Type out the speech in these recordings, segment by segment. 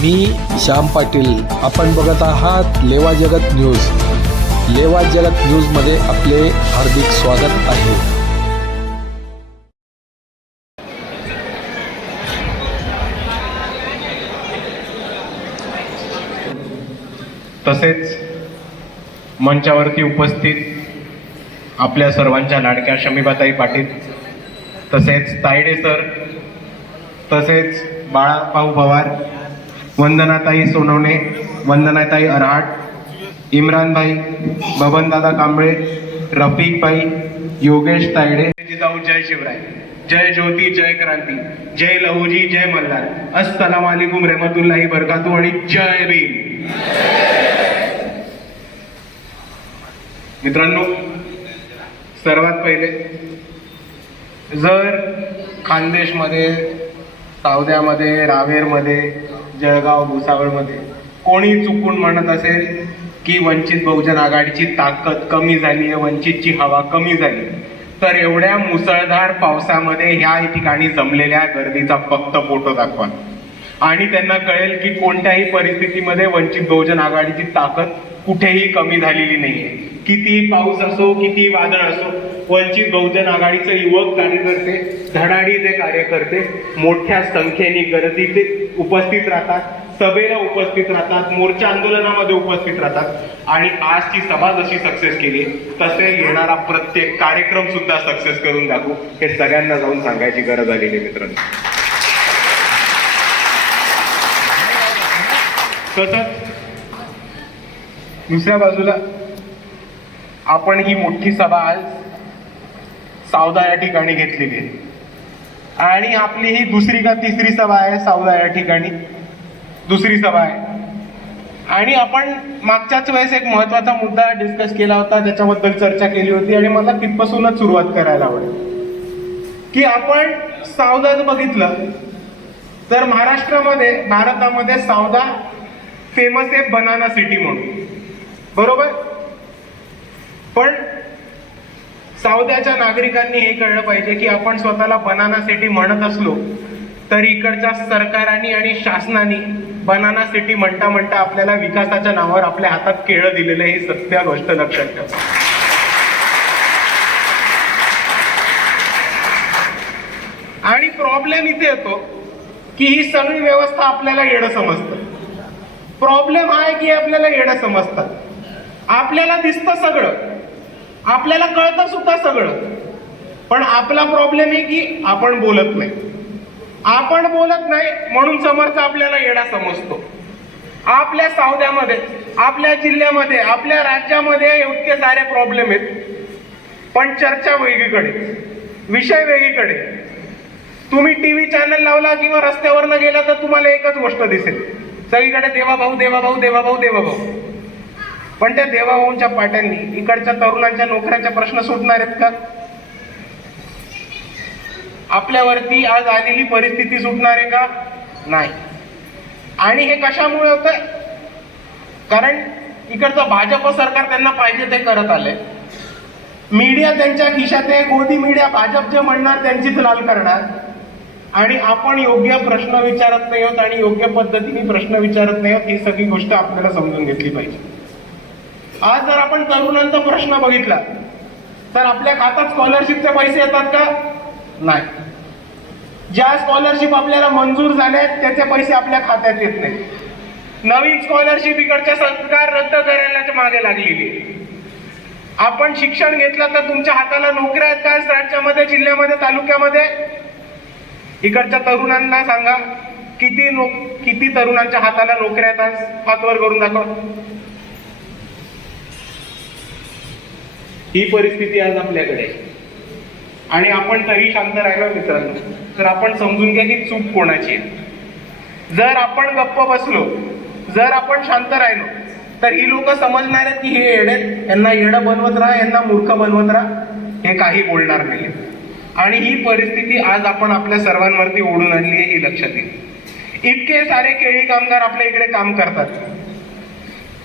मी श्याम पाटील. आपण बघत आहात लेवा जगत न्यूज. लेवा जगत न्यूजमध्ये आपले हार्दिक स्वागत आहे. तसेच मंचावरती उपस्थित आपल्या सर्वांच्या लाडक्या शमीबाताई पाटील तसेच तायडे सर तसेच बाळाभाऊ पवार वंदनाताई सोनवणे वंदनाताई अराट इम्रानभाई बबनदादा कांबळे रफिकभाई योगेश तायडे. जिजाऊ जय शिवराय. जय ज्योती जय क्रांती. जय लहुजी जय मल्हार. अस्सलाम वालेकुम रहमतुल्लाही बरकातू आणि जय भीम. मित्रांनो सर्वात पहिले जर खानदेशमध्ये सावद्यामध्ये रावेरमध्ये जळगाव भुसावळमध्ये. कोणी चुकून म्हणत असेल की वंचित बहुजन आघाडीची ताकद कमी झाली आहे वंचितची हवा कमी झाली तर एवढ्या मुसळधार पावसामध्ये ह्या ठिकाणी जमलेल्या गर्दीचा फक्त फोटो दाखवा. आणि त्यांना कळेल की कोणत्याही परिस्थितीमध्ये वंचित बहुजन आघाडीची ताकद कुठेही कमी झालेली नाहीये. किती पाऊस असो किती वादळ असो वंचित बहुजन आघाडीचे युवक कार्यकर्ते धडाडीचे कार्यकर्ते मोठ्या संख्येने गर्दीचे उपस्थित राहतात सभेला उपस्थित राहतात मोर्चा आंदोलनामध्ये उपस्थित राहतात आणि आजची सभा जशी सक्सेस केली तसे येणारा प्रत्येक कार्यक्रम सुद्धा सक्सेस करून दाखवू हे सगळ्यांना जाऊन सांगायची गरज आलेली आहे मित्रांनो. तसंच दुसऱ्या बाजूला आपण ही मोठी सभा आज सावदा या ठिकाणी घेतलेली आहे. आणि आपली ही दुसरी का तिसरी सभा आहे सावदा या ठिकाणी. दुसरी सभा आहे. आणि आपण मागच्याच वेळेस एक महत्त्वाचा मुद्दा डिस्कस केला होता ज्याच्याबद्दल चर्चा केली होती आणि मला तिथपासूनच सुरुवात करायला आवडेल. की आपण सावदा जर बघितलं तर महाराष्ट्रामध्ये भारतामध्ये सावदा फेमस आहे बनाना सिटी म्हणून. बरोबर? पण सावद्याच्या नागरिकांनी हे कळलं पाहिजे की आपण स्वतःला बनाना सिटी म्हणत असलो तर इकडच्या सरकारांनी आणि शासनाने बनाना सिटी म्हणता म्हणता आपल्याला विकासाच्या नावावर आपल्या हातात केळं दिलेलं ही सत्य गोष्ट लक्षात ठेवा. आणि प्रॉब्लेम इथे येतो की ही सगळी व्यवस्था आपल्याला येणं समजतं. प्रॉब्लेम हा आहे की आपल्याला येणं समजतात आपल्याला दिसतं सगळं. आपल्याला कळतं सुद्धा सगळं. पण आपला प्रॉब्लेम आहे की आपण बोलत नाही. आपण बोलत नाही म्हणून समोरचा आपल्याला येणा समजतो. आपल्या सावद्यामध्ये आपल्या जिल्ह्यामध्ये आपल्या राज्यामध्ये इतके सारे प्रॉब्लेम आहेत. पण चर्चा वेगळीकडे. विषय वेगळीकडे. तुम्ही टी व्ही चॅनल लावला किंवा रस्त्यावरनं गेला तर तुम्हाला एकच गोष्ट दिसेल. सगळीकडे देवाभाऊ देवाभाऊ देवाभाऊ देवाभाऊ. पण त्या देवाभाऊंच्या पाट्यांनी इकडच्या तरुणांच्या नोकऱ्यांचा प्रश्न सुटणार आहेत का? आपल्यावरती आज आलेली परिस्थिती सुटणार आहे का? नाही. आणि हे कशामुळे होत कारण इकडचं भाजप सरकार त्यांना पाहिजे ते करत आले मीडिया त्यांच्या खिशात आहे गोदी मीडिया भाजप जे म्हणणार त्यांचीच लाल करणार. आणि आपण योग्य प्रश्न विचारत नाही आहोत आणि योग्य पद्धतीने प्रश्न विचारत नाही आहोत ही सगळी गोष्ट आपल्याला समजून घेतली पाहिजे. आज जर आपण तरुणांचा प्रश्न बघितला तर आपल्या खात्यात स्कॉलरशिपचे पैसे येतात का? नाही. ज्या स्कॉलरशिप आपल्याला मंजूर झाल्या आहेत त्याचे पैसे आपल्या खात्यात येत नाही. नवीन स्कॉलरशिप इकडच्या सरकार रद्द करायला मागे लागलेली आपण शिक्षण घेतलं तर तुमच्या हाताला नोकऱ्या आहेत का? राज्यामध्ये जिल्ह्यामध्ये तालुक्यामध्ये? इकडच्या तरुणांना सांगा किती नो किती तरुणांच्या हाताला नोकऱ्या आहेत? आज हातवर करून दाखवा. ही परिस्थिती आज आपल्याकडे आहे. आणि आपण तरी शांत राहिलो मित्रांनो. तर आपण समजून घ्या की चूक कोणाची आहे. जर आपण गप्प बसलो जर आपण शांत राहिलो तर ही लोक समजणार आहेत की हे येडे यांना येडं बनवत राहा यांना मूर्ख बनवत राहा हे काही बोलणार नाही. आणि ही परिस्थिती आज आपण आपल्या सर्वांवरती ओढून आणली आहे ही लक्षात येईल. इतके सारे केळी कामगार आपल्या इकडे काम करतात.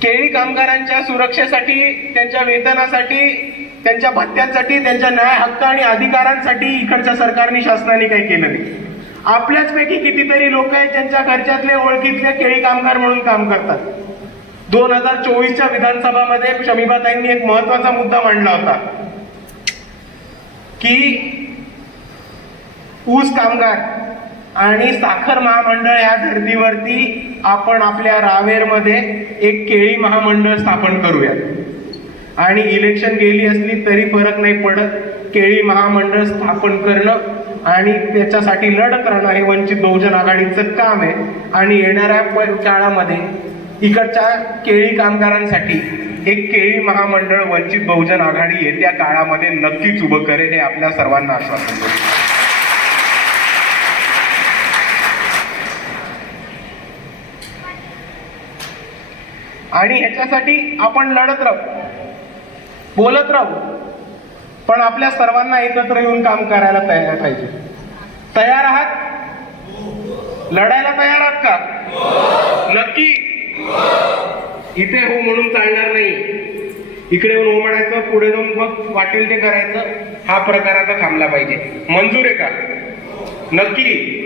केळी कामगारांच्या सुरक्षेसाठी त्यांच्या वेतनासाठी त्यांच्या भत्त्यांसाठी त्यांच्या न्याय हक्क आणि अधिकारांसाठी इकडच्या सरकारने शासनाने काही केलं नाही. आपल्याच पैकी कितीतरी लोक आहेत ज्यांच्या घरच्यातले ओळखीतले केळी कामगार म्हणून काम करतात. दोन हजार चोवीसच्या विधानसभामध्ये शमीबाताईंनी एक महत्त्वाचा मुद्दा मांडला होता. की ऊस कामगार आणि साखर महामंडळ या धर्तीवरती आपण आपल्या रावेरमध्ये एक केळी महामंडळ स्थापन करूया आणि इलेक्शन गेली असली तरी फरक नाही पडत. केळी महामंडळ स्थापन करणं आणि त्याच्यासाठी लढत राहणं हे वंचित बहुजन आघाडीचं काम आहे. आणि येणाऱ्या काळामध्ये इकडच्या केळी कामगारांसाठी एक केळी महामंडळ वंचित बहुजन आघाडी येत्या काळामध्ये नक्कीच उभं करेल हे आपल्या सर्वांना आश्वासन देतो. आणि याच्यासाठी आपण लढत राहू बोलत राहू. पण आपल्या सर्वांना एकत्र येऊन काम करायला तयार पाहिजे. तयार आहात? लढायला तयार आहात का? नक्की. इथे हो म्हणून चालणार नाही. इकडे येऊन हो म्हणायचं पुढे जाऊन मग वाटेल ते करायचं हा प्रकार आता थांबला पाहिजे. मंजूर आहे का? नक्की.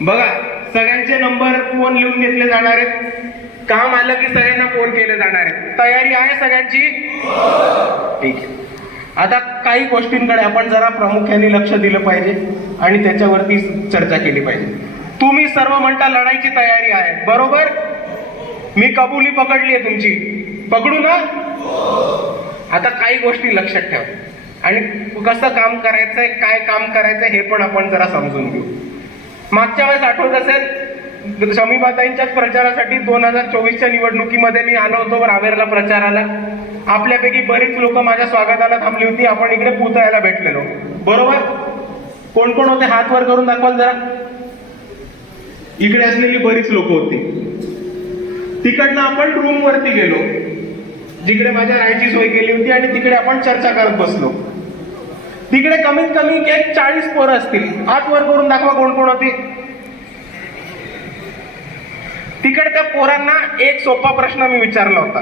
बघा सगळ्यांचे नंबर फोन लिहून घेतले जाणार आहेत. काम आलं की सगळ्यांना फोन केले जाणार आहे. तयारी आहे सगळ्यांची? ठीक आहे. आता काही गोष्टींकडे आपण जरा प्रामुख्याने लक्ष दिलं पाहिजे आणि त्याच्यावरती चर्चा केली पाहिजे. तुम्ही सर्व म्हणता लढाईची तयारी आहे. बरोबर? मी कबुली पकडली आहे तुमची. पकडू ना? आता काही गोष्टी लक्षात ठेवा. आणि कसं काम करायचंय काय काम करायचंय हे पण आपण जरा समजून घेऊ. मागच्या वेळेस आठवत असेल शमीबाताईंच्याच प्रचारासाठी दोन हजार चोवीसच्या निवडणुकीमध्ये मी आलो होतो रावेरला प्रचाराला. आपल्यापैकी बरीच लोक माझ्या स्वागताला थांबली होती. आपण इकडे पुतळ्याला भेटलेलो. बरोबर? कोण कोण होते? हात वर करून दाखवाल जरा. इकडे असलेली बरीच लोक होती. तिकडनं आपण रूम वरती गेलो. जिकडे माझ्या राहायची सोय केली होती आणि तिकडे आपण चर्चा करत बसलो. तिकडे कमीत कमी एक चाळीस पोरं असतील. हात वर करून दाखवा कोण कोण होती. तिकडे त्या पोरांना एक सोपा प्रश्न मी विचारला होता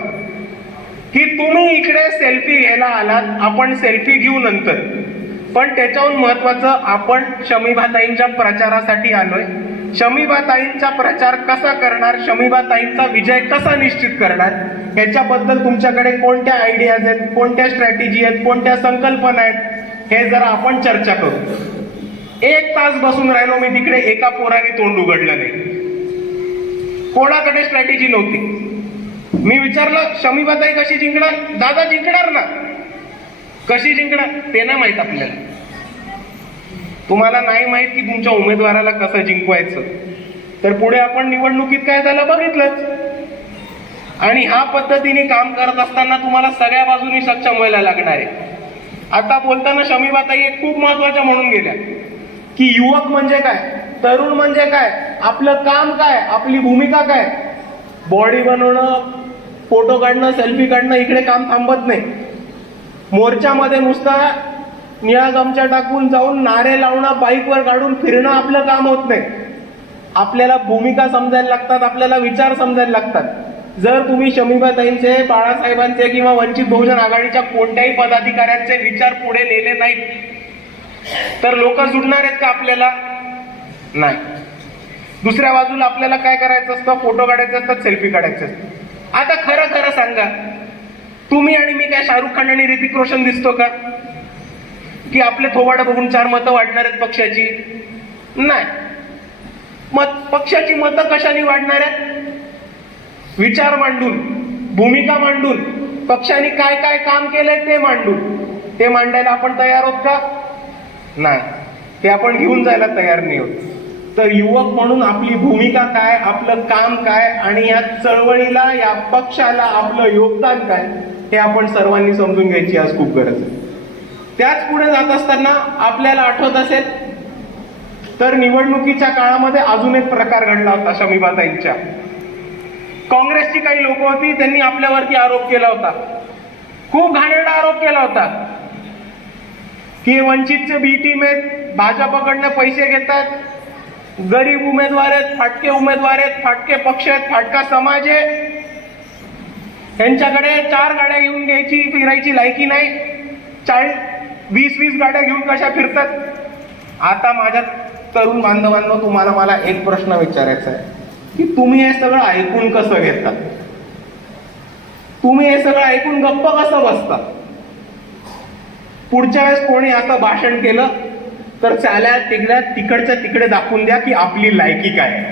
की तुम्ही इकडे सेल्फी घ्यायला आलात आपण सेल्फी घेऊ नंतर. पण त्याच्याहून महत्वाचं आपण शमीबाताईंच्या प्रचारासाठी आलोय. शमीबाताईंचा प्रचार कसा करणार शमीबाताईंचा विजय कसा निश्चित करणार याच्याबद्दल तुमच्याकडे कोणत्या आयडियाज आहेत कोणत्या स्ट्रॅटेजी आहेत कोणत्या संकल्पना आहेत हे जरा आपण चर्चा करू. एक तास बसून राहिलो मी तिकडे एका पोराने तोंड उघडलं नाही. कोणाकडे स्ट्रॅटेजी नव्हती. मी विचारलं शमीबाताई कशी जिंकणार? दादा जिंकणार ना. कशी जिंकणार? ते नाही माहीत आपल्याला. तुम्हाला नाही माहीत की तुमच्या उमेदवाराला कसं जिंकवायचं. तर पुढे आपण निवडणुकीत काय झालं बघितलंच. आणि ह्या पद्धतीने काम करत असताना तुम्हाला सगळ्या बाजूनी सक्षम व्हायला लागणार आहे. आता बोलताना शमीबाताई एक खूप महत्त्वाच्या म्हणून गेल्या की युवक म्हणजे काय तरुण म्हणजे काय आपलं काम काय? आपली भूमिका काय? बॉडी बनवणं फोटो काढणं सेल्फी काढणं इकडे काम थांबत नाही. मोर्चामध्ये नुसता निळा गमछा टाकून जाऊन नारे लावणं बाईकवर काढून फिरणं आपलं काम होत नाही. आपल्याला भूमिका समजायला लागतात आपल्याला विचार समजायला लागतात. जर तुम्ही शमीबाताईंचे बाळासाहेबांचे किंवा वंचित बहुजन आघाडीच्या कोणत्याही पदाधिकाऱ्यांचे विचार पुढे नेले नाहीत तर लोक जुडणार आहेत का आपल्याला? नाही. दुसऱ्या बाजूला आपल्याला काय करायचं असतं? फोटो काढायचे असतात सेल्फी काढायचे असतात. आता खरं खरं सांगा. तुम्ही आणि मी काय शाहरुख खान आणि ऋतिक रोशन दिसतो का? की आपले थोबाडं बघून चार मतं वाढणार आहेत पक्षाची? नाही. मत पक्षाची मतं कशाने वाढणार आहेत? विचार मांडून भूमिका मांडून पक्षाने काय काय काम केलंय ते मांडून. ते मांडायला आपण तयार आहोत का? नाही. ते आपण घेऊन जायला तयार नाही होत तर युवक म्हणून आपली भूमिका काय आपलं काम काय आणि या चळवळीला या पक्षाला आपलं योगदान काय हे आपण सर्वांनी समजून घ्यायची आज खूप गरज आहे. त्याच पुढे जात असताना आपल्याला आठवत असेल तर निवडणुकीच्या काळामध्ये अजून एक प्रकार घडला होता शमीबाताईंच्या. काँग्रेसची काही लोक होती त्यांनी आपल्यावरती आरोप केला होता. खूप घाणेरडा आरोप केला होता. की वंचितचे बी टीम आहेत भाजपकडनं पैसे घेतात गरीब उमेदवार आहेत फाटके उमेदवार आहेत फाटके पक्ष आहेत फाटका समाज आहे. त्यांच्याकडे चार गाड्या घेऊन घ्यायची फिरायची लायकी नाही. चाळीस वीस वीस गाड्या घेऊन कशा फिरतात? आता माझ्या तरुण बांधवांना तुम्हाला मला एक प्रश्न विचारायचा आहे की तुम्ही हे सगळं ऐकून कसं घेता तुम्ही हे सगळं ऐकून गप्प कसं बसता? पुढच्या वेळेस कोणी असं भाषण केलं तर चाल्या तिकड्या तिकडच्या तिकडे दाखवून द्या की आपली लायकी काय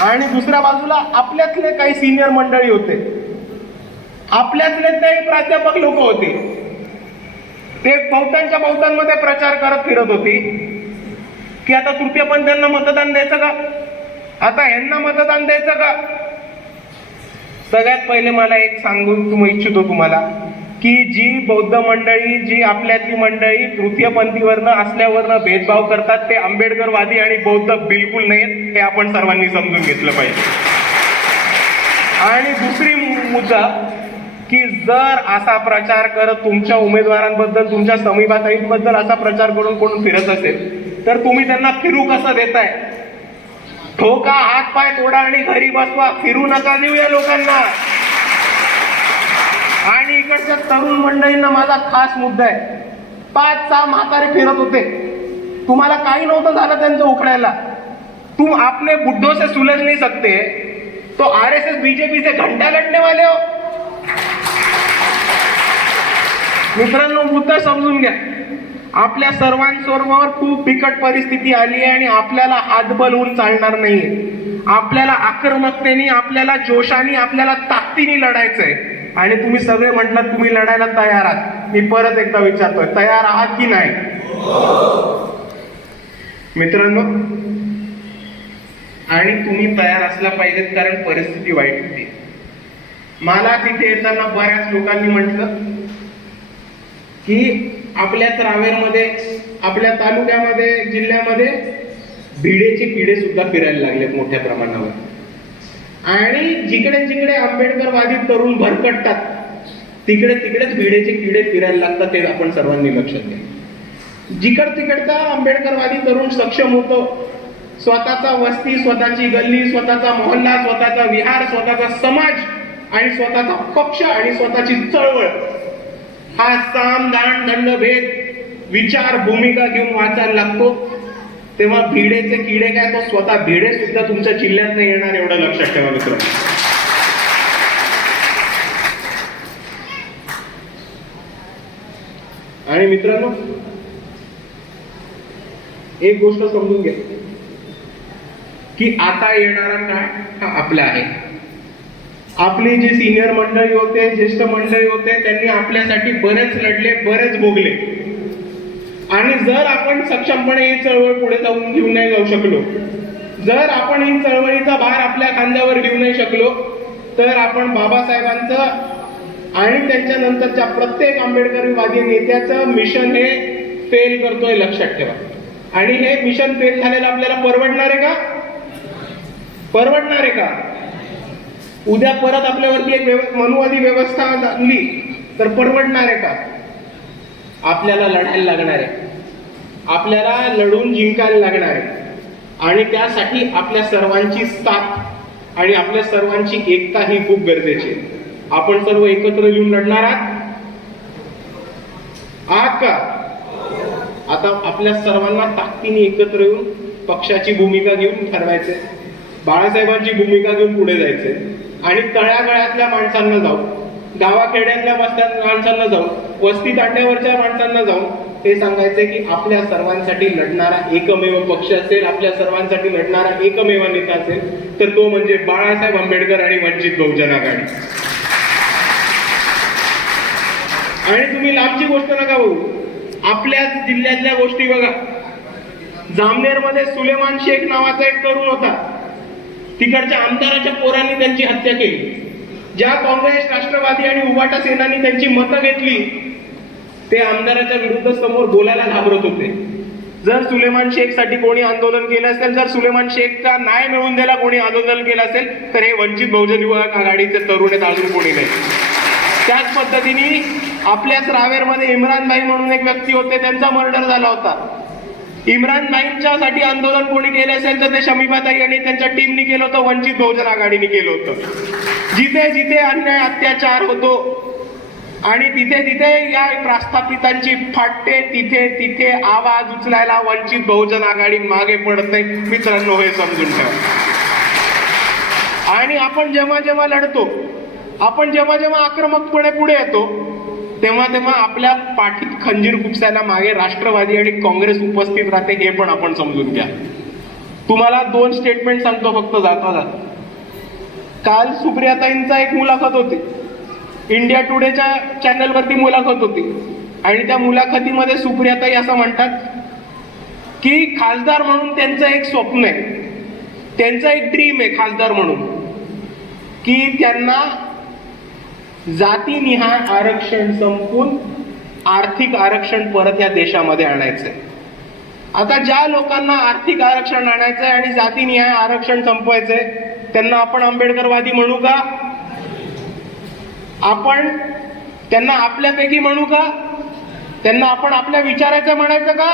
आणि दुसऱ्या बाजूला आपल्यातले काही सिनियर मंडळी होते. आपल्यातले काही प्राध्यापक लोक होते. ते बहुतांच्या बहुतांमध्ये प्रचार करत फिरत होते. की आता तृतीयपंथीयांना मतदान द्यायचं का? आता ह्यांना मतदान द्यायचं का? सगळ्यात पहिले मला एक सांगून तुम्ही इच्छितो तुम्हाला की जी बौद्ध मंडळी जी आपल्यातली मंडळी तृतीयपंथीवरनं असल्यावरनं भेदभाव करतात ते आंबेडकरवादी आणि बौद्ध बिलकुल नाहीत हे आपण सर्वांनी समजून घेतलं पाहिजे. आणि दुसरी मु- मुद्दा की जर असा प्रचार करत तुमच्या उमेदवारांबद्दल तुमच्या समीपाताईंबद्दल असा प्रचार करून कोण फिरत असेल तर तुम्ही त्यांना फिरू कसं देताय? ठोका हात पाय तोडा आणि घरी बसवा फिरू नका देऊ या लोकांना. अलीकडच्या तरुण मंडळींना माझा खास मुद्दा आहे. पाच सहा म्हातारे फिरत होते. तुम्हाला काही नव्हतं झालं त्यांचं उकडायला. तुम आपले बुड्ढों से सुलझ नहीं सकते. तो आरएसएस बीजेपी से घंटा लढणे वाले हो. मित्रांनो मुद्दा समजून घ्या. आपल्या सर्वांसमोर खूप बिकट परिस्थिती आली आहे आणि आपल्याला हातबल होऊन चालणार नाही आपल्याला आक्रमकतेने आपल्याला जोशाने आपल्याला ताकदीने लढायचंय. आणि तुम्ही सगळे म्हटलं तुम्ही लढायला तयार आहात. मी परत एकदा विचारतोय तयार आहात की नाही? मित्रांनो आणि तुम्ही तयार असला पाहिजेत कारण परिस्थिती वाईट होती. मला तिथे येताना बऱ्याच लोकांनी म्हटलं की आपल्याच रावेरमध्ये आपल्या तालुक्यामध्ये जिल्ह्यामध्ये भिडेचे किडे सुद्धा फिरायला लागलेत मोठ्या प्रमाणावर. आणि जिकडे जिकडे आंबेडकरवादी तरुण भरकटतात तिकडे तिकडेच भिडेचे किडे फिरायला लागतात ते आपण सर्वांनी लक्षात घ्या. जिकड तिकडचा आंबेडकरवादी तरुण सक्षम होतो स्वतःचा वस्ती स्वतःची गल्ली स्वतःचा मोहल्ला स्वतःचा विहार स्वतःचा समाज आणि स्वतःचा पक्ष आणि स्वतःची चळवळ. हा साम दान दंड भेद विचार भूमिका घेऊन वाचायला लागतो. तेव्हा भिडेचे किडे काय तो स्वतः भिडे सुद्धा तुमच्या जिल्ह्यात नाही येणार एवढं लक्षात ठेवा मित्र आणि मित्रांनो एक गोष्ट समजून घ्या की आता येणारा काळ हा आपला आहे. आपली जी सिनियर मंडळी होते ज्येष्ठ मंडळी होते त्यांनी आपल्यासाठी बरेच लढले बरेच भोगले. आणि जर आपण सक्षमपणे ही चळवळ पुढे जाऊन घेऊन नाही जाऊ शकलो जर आपण ही चळवळीचा भार आपल्या खांद्यावर घेऊ नाही शकलो तर आपण बाबासाहेबांचं आणि त्यांच्या नंतरच्या प्रत्येक आंबेडकरवादी नेत्याचं मिशन हे फेल करतोय लक्षात ठेवा. आणि हे मिशन फेल झालेलं आपल्याला परवडणार आहे का? परवडणार आहे का? उद्या परत आपल्यावरती एक व्यव- मनुवादी व्यवस्था झाली तर परवडणार आहे का? आपल्याला लढायला लागणार आहे. आपल्याला लढून जिंकायला लागणार आहे. आणि त्यासाठी आपल्या सर्वांची साथ आणि आपल्या सर्वांची एकता ही खूप गरजेची आपण सर्व एकत्र येऊन लढणार आहात? आहात का? आता आपल्या सर्वांना ताकदीने एकत्र येऊन पक्षाची भूमिका घेऊन ठरवायचे बाळासाहेबांची भूमिका घेऊन पुढे जायचे आणि तळ्यागळ्यातल्या माणसांना जाऊ. गावाखेड्यातल्या वस्त्या माणसांना जाऊन वस्ती तांड्यावरच्या माणसांना जाऊन ते सांगायचे की आपल्या सर्वांसाठी लढणारा एकमेव पक्ष असेल आपल्या सर्वांसाठी लढणारा एकमेव नेता असेल तर तो म्हणजे बाळासाहेब आंबेडकर आणि वंचित बहुजन आघाडी. आणि तुम्ही लांबची गोष्ट नका बघू आपल्या जिल्ह्यातल्या गोष्टी बघा. जामनेरमध्ये सुलेमान शेख नावाचा एक तरुण होता. तिकडच्या आमदाराच्या पोरांनी त्यांची हत्या केली. ज्या काँग्रेस राष्ट्रवादी आणि उबाटा सेनानी त्यांची मतं घेतली ते आमदाराच्या विरुद्ध समोर बोलायला घाबरत होते. जर सुलेमान शेखसाठी कोणी आंदोलन केलं असेल जर सुलेमान शेखचा न्याय मिळवून द्यायला कोणी आंदोलन केलं असेल तर हे वंचित बहुजन युवक आघाडीचे तरुण आहेत अजून कोणी नाही. त्याच पद्धतीने आपल्याच रावेरमध्ये इम्रान भाई म्हणून एक व्यक्ती होते त्यांचा मर्डर झाला होता. इम्रान भाईंच्या साठी आंदोलन कोणी केले असेल तर ते शमीबाताई आणि त्यांच्या टीमनी केलं होतं वंचित बहुजन आघाडीने केलं होतं. जिथे जिथे अन्याय अत्याचार होतो आणि तिथे तिथे या प्रास्थापितांची फाटते तिथे तिथे आवाज उचलायला वंचित बहुजन आघाडी मागे पडते मित्रांनो हे समजून ठेवा आणि आपण जेव्हा जेव्हा लढतो आपण जेव्हा जेव्हा आक्रमकपणे पुढे येतो तेव्हा तेव्हा आपल्या पाठीत खंजीर खुपसायला मागे राष्ट्रवादी आणि काँग्रेस उपस्थित राहते हे पण आपण समजून घ्या. तुम्हाला दोन स्टेटमेंट सांगतो फक्त जाता जाता. काल सुप्रियाताईंचा एक मुलाखत होती. इंडिया टुडेच्या चॅनलवरती मुलाखत होती. आणि त्या मुलाखतीमध्ये सुप्रियाताई असं म्हणतात की खासदार म्हणून त्यांचं एक स्वप्न आहे. त्यांचं एक ड्रीम आहे खासदार म्हणून. की त्यांना जातीनिहाय आरक्षण संपून आर्थिक आरक्षण परत या देशामध्ये आणायचंय. आता ज्या लोकांना आर्थिक आरक्षण आणायचंय आणि जातीनिहाय आरक्षण संपवायचंय त्यांना आपण आंबेडकरवादी म्हणू का? आपण त्यांना आपल्यापैकी म्हणू का? त्यांना आपण आपल्या विचारायचं म्हणायचं का?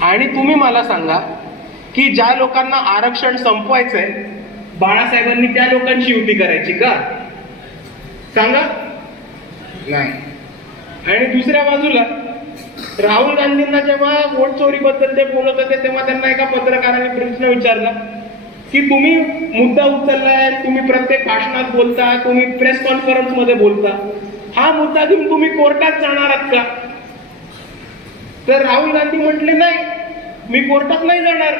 आणि तुम्ही मला सांगा की ज्या लोकांना आरक्षण संपवायचंय बाळासाहेबांनी त्या लोकांची युती करायची का? सांगा. नाही. आणि दुसऱ्या बाजूला राहुल गांधींना जेव्हा वोट चोरीबद्दल ते बोलत होते तेव्हा त्यांना एका पत्रकाराने प्रश्न विचारला की तुम्ही मुद्दा उचललाय तुम्ही प्रत्येक भाषणात बोलता तुम्ही प्रेस कॉन्फरन्समध्ये बोलता हा मुद्दा घेऊन तुम्ही कोर्टात जाणार आहात का? तर राहुल गांधी म्हटले नाही मी कोर्टात नाही जाणार.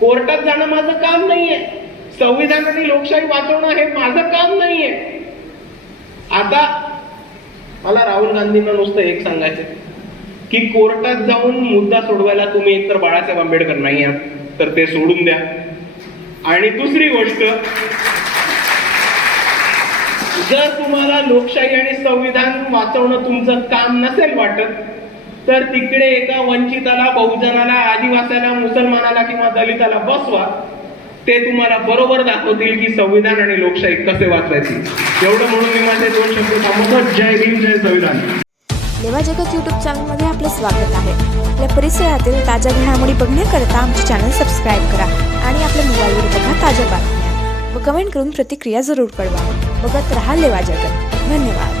कोर्टात जाणं माझं काम नाहीये. संविधान आणि लोकशाही वाचवणं हे माझं काम नाहीये. आता मला राहुल गांधींना नुसतं एक सांगायचं की कोर्टात जाऊन मुद्दा सोडवायला तुम्ही एकतर बाळासाहेब आंबेडकर नाही आहात तर ते सोडून द्या. आणि दुसरी गोष्ट जर तुम्हाला लोकशाही आणि संविधान वाचवणं तुमचं काम नसेल वाटत तर तिकडे एका वंचिताला बहुजनाला आदिवासाला मुसलमानाला किंवा दलिताला बसवा. ते तुम्हाला बरोबर दाखवतील की संविधान आणि लोकशाही कसे वाचवायचे. एवढं म्हणून मी माझे दोन शब्द थांबवतो जय भीम जय संविधान. लेवा जगत यूट्यूब चॅनलमध्ये आपलं स्वागत आहे. आपल्या परिसरातील ताज्या घडामोडी बघण्याकरता आमचे चॅनल सबस्क्राईब करा आणि आपल्या मोबाईलवर बघा ताज्या बातम्या. व कमेंट करून प्रतिक्रिया जरूर कळवा. बघत राहा लेवा जगत. धन्यवाद.